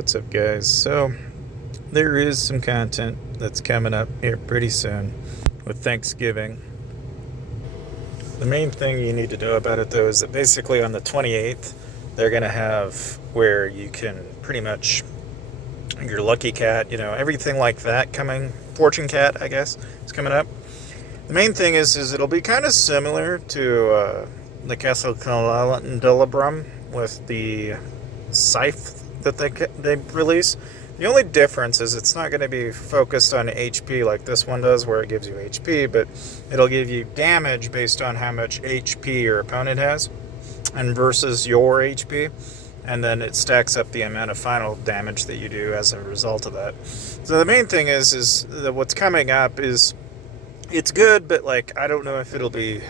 What's up, guys? So there is some content that's coming up here pretty soon with Thanksgiving. The main thing you need to know about it, though, is that basically on the 28th they're going to have where you can pretty much your lucky cat, everything like that coming. Fortune cat, I guess, is coming up. The main thing is it'll be kind of similar to the Castle Candelabrum with the scythe that they release. The only difference is it's not going to be focused on HP like this one does, where it gives you HP, but it'll give you damage based on how much HP your opponent has, and versus your HP, and then it stacks up the amount of final damage that you do as a result of that. So the main thing is that what's coming up is it's good, but I don't know if it'll be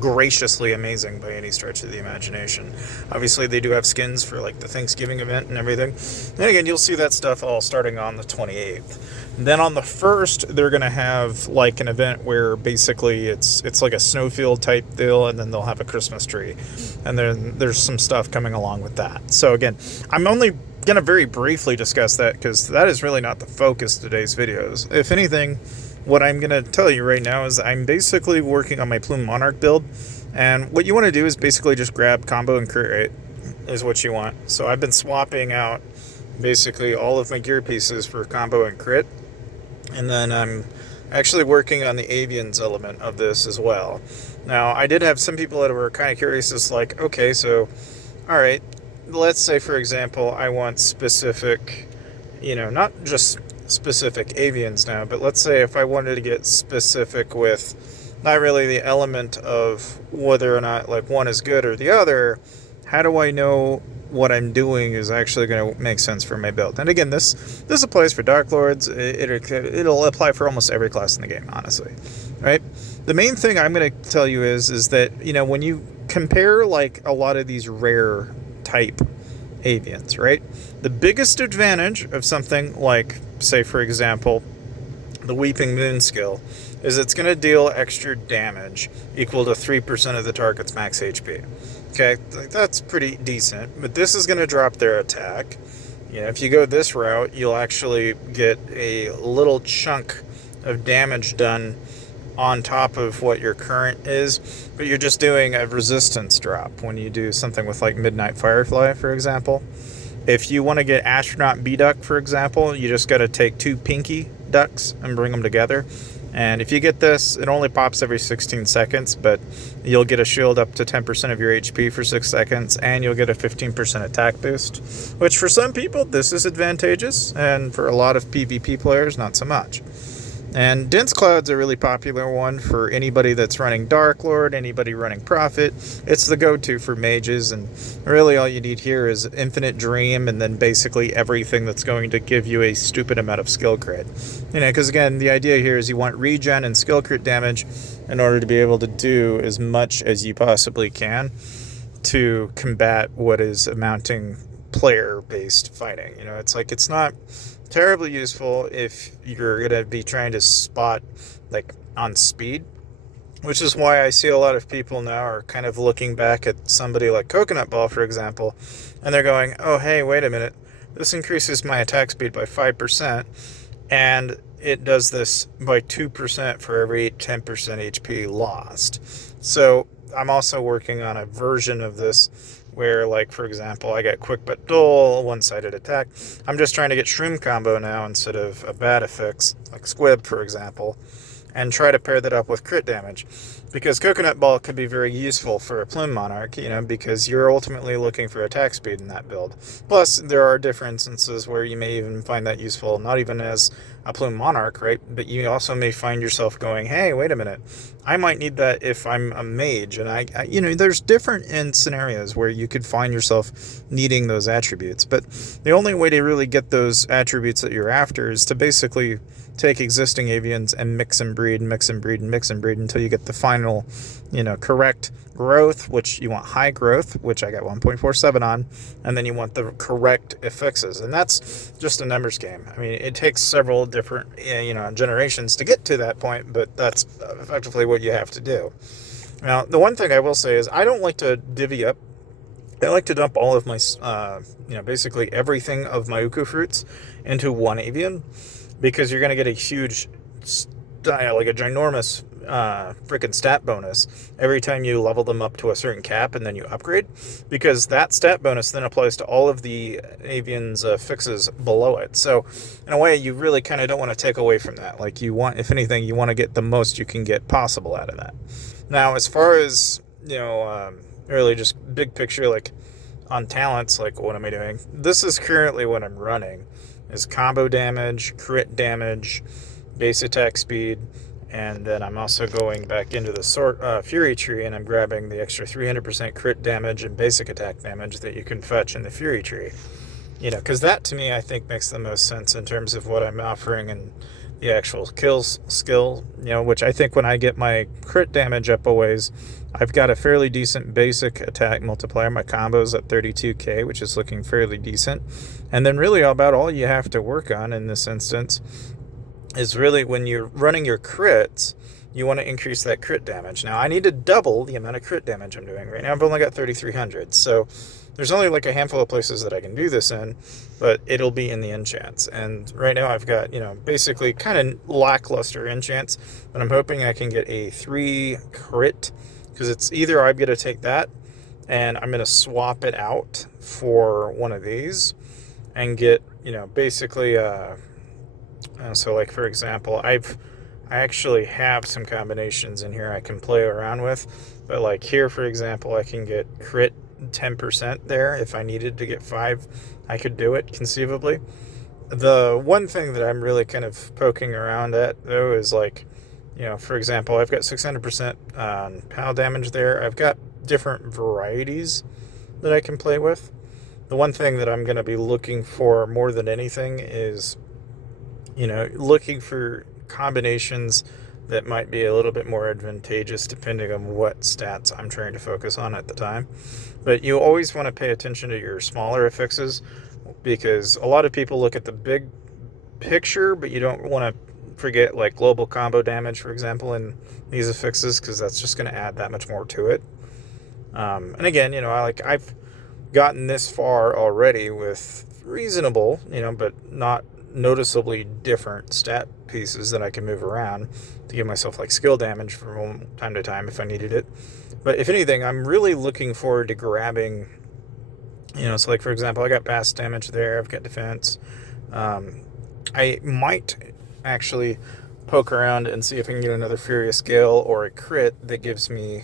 graciously amazing by any stretch of the imagination. Obviously, they do have skins for the Thanksgiving event and everything. And again, you'll see that stuff all starting on the 28th. And then on the 1st, they're going to have an event where basically it's like a snowfield type deal, and then they'll have a Christmas tree. And then there's some stuff coming along with that. So again, I'm only going to very briefly discuss that because that is really not the focus of today's videos. If anything, what I'm going to tell you right now is I'm basically working on my Plume Monarch build, and what you want to do is basically just grab combo and crit rate is what you want. So I've been swapping out basically all of my gear pieces for combo and crit, and then I'm actually working on the avians element of this as well. Now, I did have some people that were kind of curious, it's okay, so alright, let's say for example I want specific, not just specific avians now, but let's say if I wanted to get specific with not really the element of whether or not one is good or the other, how do I know what I'm doing is actually going to make sense for my build? And again, this applies for Dark Lords. It'll apply for almost every class in the game, honestly, right? The main thing I'm going to tell you is that when you compare a lot of these rare type avians, right? The biggest advantage of something say for example, the Weeping Moon skill is it's going to deal extra damage equal to 3% of the target's max HP. Okay, that's pretty decent, but this is going to drop their attack. If you go this route, you'll actually get a little chunk of damage done on top of what your current is, but you're just doing a resistance drop when you do something with Midnight Firefly, for example. If you want to get Astronaut B-Duck, for example, you just got to take 2 Pinky Ducks and bring them together. And if you get this, it only pops every 16 seconds, but you'll get a shield up to 10% of your HP for 6 seconds, and you'll get a 15% attack boost, which for some people, this is advantageous, and for a lot of PvP players, not so much. And Dense Cloud's a really popular one for anybody that's running Dark Lord, anybody running Prophet. It's the go-to for mages, and really all you need here is Infinite Dream, and then basically everything that's going to give you a stupid amount of skill crit. Because again, the idea here is you want regen and skill crit damage in order to be able to do as much as you possibly can to combat what is amounting player-based fighting. It's not terribly useful if you're going to be trying to spot on speed, which is why I see a lot of people now are kind of looking back at somebody like Coconut Ball, for example, and they're going, oh hey, wait a minute, this increases my attack speed by 5%, and it does this by 2% for every 10% HP lost. So I'm also working on a version of this where, for example, I get quick but dull, one-sided attack. I'm just trying to get shroom combo now instead of a bad affix, like Squib, for example, and try to pair that up with crit damage. Because Coconut Ball could be very useful for a Plume Monarch, because you're ultimately looking for attack speed in that build. Plus, there are different instances where you may even find that useful, not even as a Plume Monarch, right? But you also may find yourself going, hey, wait a minute, I might need that if I'm a mage. And I there's different scenarios where you could find yourself needing those attributes. But the only way to really get those attributes that you're after is to basically take existing avians and mix and breed and mix and breed and mix and breed until you get the final, correct growth, which you want high growth, which I got 1.47 on, and then you want the correct affixes. And that's just a numbers game. I mean, it takes several different, generations to get to that point, but that's effectively what you have to do. Now, the one thing I will say is I don't like to divvy up I like to dump all of my, basically everything of my Uku fruits into one avian, because you're going to get a huge, like a ginormous freaking stat bonus every time you level them up to a certain cap and then you upgrade, because that stat bonus then applies to all of the avian's fixes below it. So in a way, you really kind of don't want to take away from that. Like, you want, if anything, you want to get the most you can get possible out of that. Now, as far as, really just big picture, like on talents, like what am I doing? This is currently what I'm running, is combo damage, crit damage, base attack speed, and then I'm also going back into the Fury tree, and I'm grabbing the extra 300% crit damage and basic attack damage that you can fetch in the Fury tree. Because that, to me, I think makes the most sense in terms of what I'm offering and the actual kills skill, which I think when I get my crit damage up a ways, I've got a fairly decent basic attack multiplier. My combo's at 32k, which is looking fairly decent. And then really about all you have to work on in this instance is really when you're running your crits, you want to increase that crit damage. Now, I need to double the amount of crit damage I'm doing. Right now, I've only got 3,300. So there's only like a handful of places that I can do this in, but it'll be in the enchants. And right now I've got, basically kind of lackluster enchants, but I'm hoping I can get a 3 crit, because it's either I'm going to take that and I'm going to swap it out for one of these and get, basically, so like, for example, I actually have some combinations in here I can play around with, but like here, for example, I can get crit 10% there. If I needed to get 5, I could do it conceivably. The one thing that I'm really kind of poking around at, though, is like, for example, I've got 600% on PAL damage there. I've got different varieties that I can play with. The one thing that I'm going to be looking for more than anything is, looking for combinations that might be a little bit more advantageous depending on what stats I'm trying to focus on at the time. But you always want to pay attention to your smaller affixes, because a lot of people look at the big picture, but you don't want to forget like global combo damage, for example, in these affixes, because that's just going to add that much more to it. And again, I've gotten this far already with reasonable, but not noticeably different stat pieces that I can move around to give myself like skill damage from time to time if I needed it. But if anything, I'm really looking forward to grabbing, so like, for example, I got bass damage there, I've got defense. I might actually poke around and see if I can get another Furious Gale or a crit that gives me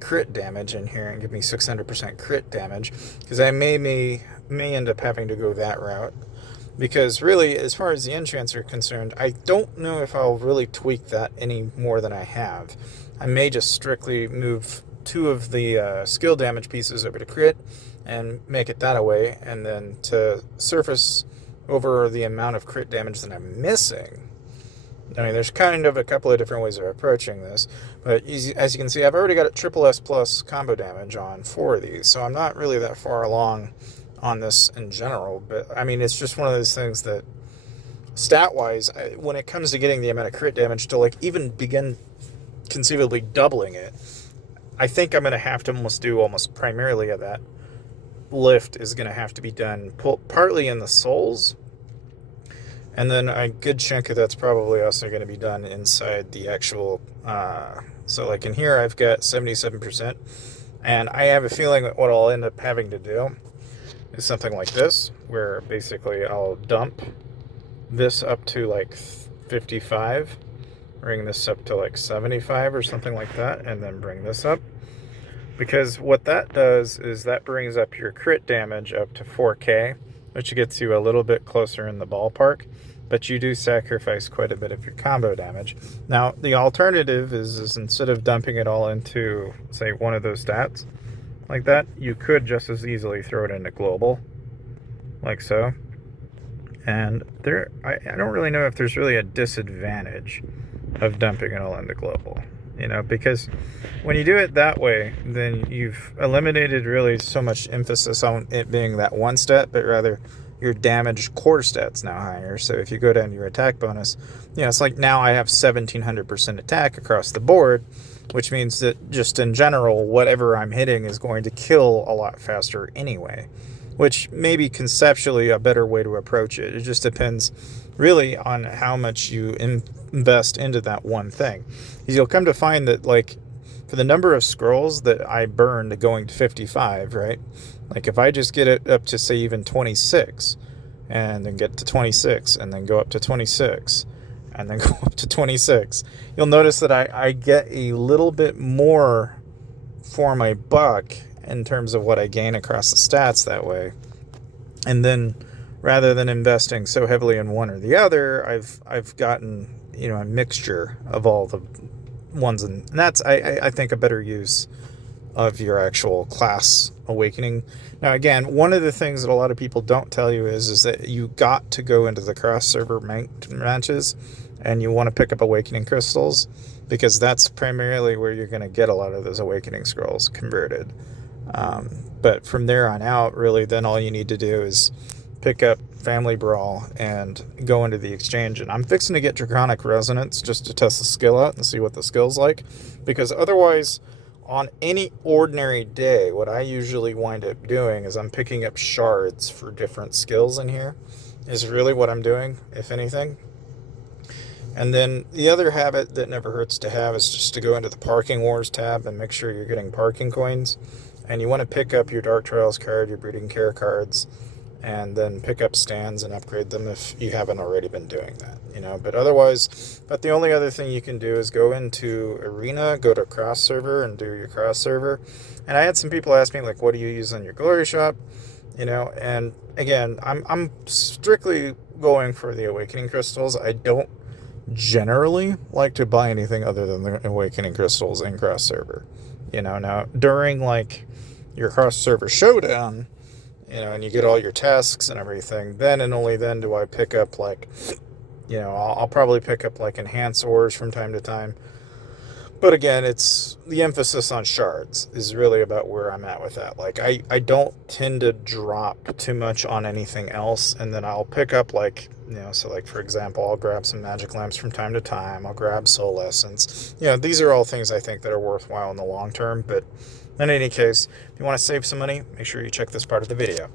crit damage in here and give me 600% crit damage, because I may end up having to go that route. Because really, as far as the enchants are concerned, I don't know if I'll really tweak that any more than I have. I may just strictly move 2 of the skill damage pieces over to crit and make it that way, and then to surface over the amount of crit damage that I'm missing. I mean, there's kind of a couple of different ways of approaching this, but as you can see, I've already got a triple S plus combo damage on 4 of these, so I'm not really that far along on this in general. But I mean, it's just one of those things that stat-wise, when it comes to getting the amount of crit damage to like even begin conceivably doubling it, I think I'm going to have to almost primarily of that lift is going to have to be done partly in the souls, and then a good chunk of that's probably also going to be done inside the actual, so like in here I've got 77%, and I have a feeling that what I'll end up having to do is something like this, where basically I'll dump this up to like 55, bring this up to like 75 or something like that, and then bring this up. Because what that does is that brings up your crit damage up to 4k, which gets you a little bit closer in the ballpark, but you do sacrifice quite a bit of your combo damage. Now, the alternative is instead of dumping it all into, say, one of those stats, like that, you could just as easily throw it into global, like so. And I don't really know if there's really a disadvantage of dumping it all into global, because when you do it that way, then you've eliminated really so much emphasis on it being that one stat, but rather your damage core stat's now higher. So if you go down to your attack bonus, it's like now I have 1700% attack across the board, which means that just in general, whatever I'm hitting is going to kill a lot faster anyway, which may be conceptually a better way to approach it. It just depends really on how much you invest into that one thing. Because you'll come to find that, like, for the number of scrolls that I burned going to 55, right? Like, if I just get it up to, say, even 26, and then get to 26, and then go up to 26, and then go up to 26, you'll notice that I get a little bit more for my buck in terms of what I gain across the stats that way. And then rather than investing so heavily in one or the other, I've gotten, a mixture of all the ones, and that's I think a better use of your actual class awakening. Now again, one of the things that a lot of people don't tell you is that you got to go into the cross server matches and you want to pick up awakening crystals, because that's primarily where you're going to get a lot of those awakening scrolls converted. But from there on out, really, then all you need to do is pick up Family Brawl and go into the exchange. And I'm fixing to get Draconic Resonance just to test the skill out and see what the skill's like, because otherwise, on any ordinary day, what I usually wind up doing is I'm picking up shards for different skills in here, is really what I'm doing, if anything. And then the other habit that never hurts to have is just to go into the Parking Wars tab and make sure you're getting parking coins. And you want to pick up your Dark Trials card, your Breeding Care cards, and then pick up stands and upgrade them if you haven't already been doing that, But otherwise, the only other thing you can do is go into Arena, go to Cross Server, and do your Cross Server. And I had some people ask me, like, what do you use on your Glory Shop? And again, I'm strictly going for the Awakening Crystals. I don't generally like to buy anything other than the Awakening Crystals in Cross Server. Now during, like, your Cross Server Showdown, and you get all your tasks and everything, then and only then do I pick up, like, I'll probably pick up, like, enhance ores from time to time. But again, it's the emphasis on shards is really about where I'm at with that. Like, I don't tend to drop too much on anything else, and then I'll pick up, like, so, like, for example, I'll grab some magic lamps from time to time. I'll grab soul essence. These are all things I think that are worthwhile in the long term. But in any case, if you want to save some money, make sure you check this part of the video.